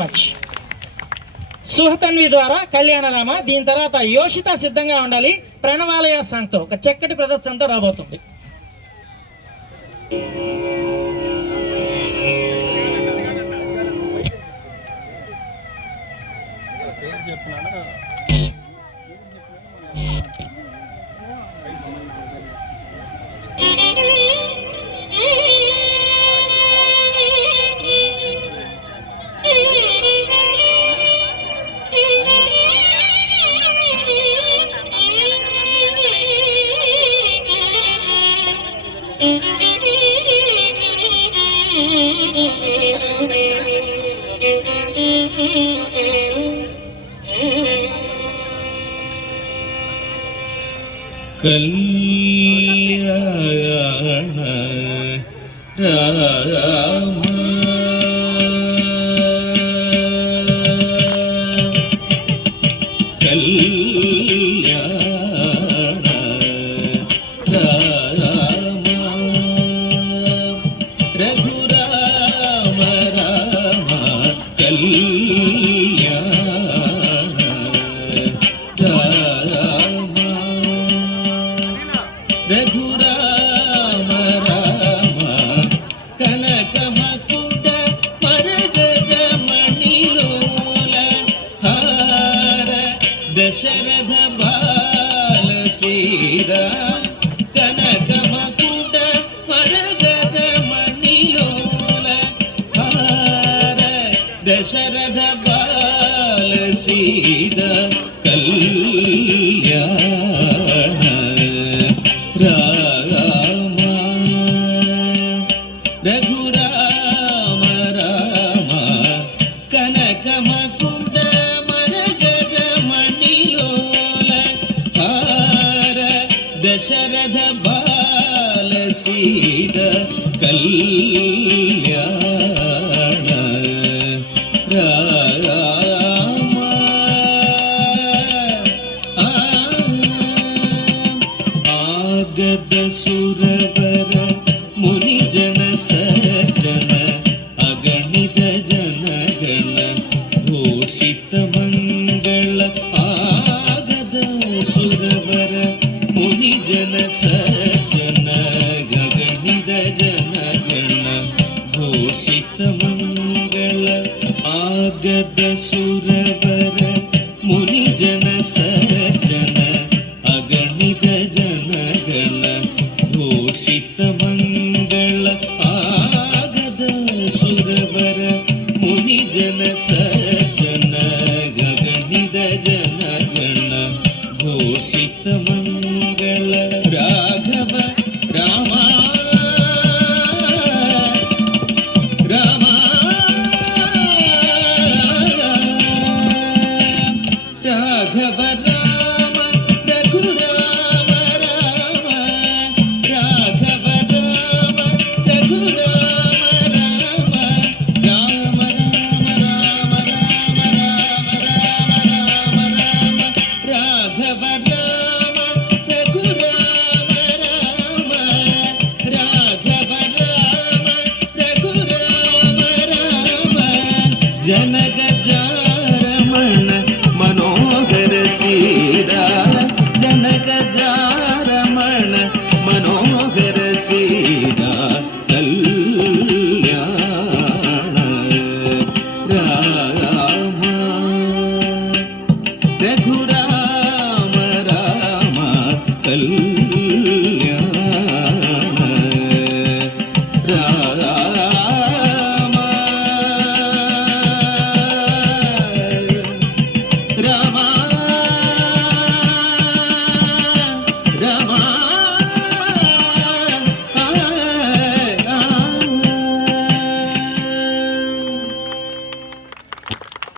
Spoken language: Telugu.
మచ్. సుహతన్వి ద్వారా కళ్యాణరామ, దీని తర్వాత యోషిత సిద్ధంగా ఉండాలి. ప్రణవాలయ సాంగ్తో ఒక చక్కటి ప్రదర్శనతో రాబోతుంది. కళ్యాణ రామ కళ్యాణ రామ రఘురామ రామ కళ్యాణ రఘురామ రామ కనకమకుట మరగద మణిలోల హార దశరథ బాల సీరా కనకమకుట మరగద మణిలోల హార దశరథ బాల సీరా కళ్యాణ రామ రఘురామ రామ కనకమకుట మరగద మణిలోల హార దశరథ బాల సీత కళ్యాణ రామ ఆగద సురవర ముని జన సజ్జన అగణిత జనగణ ఘోషిత మంగళ ఆగద సురవర ముని జన సజ్జన అగణిత జనగణ ఘోషిత మంగళ ఆగద సురవర ముని జన సజ్జన అగణిత జనగణ ఘోషిత మంగళ ఆగద సురవర ముని జన సజ్జన గగణిత జనగణ ఘోషిత మంగళ రాఘవ రామ రామ రాఘవ రామ రఘురామ రామ రాఘవ రామ రఘురామ రామ రామ రామ రామ రామ రామ రామ రామ రాఘవ రామ రఘురామ రామ రాఘవ రామ రఘురామ రామ జనగ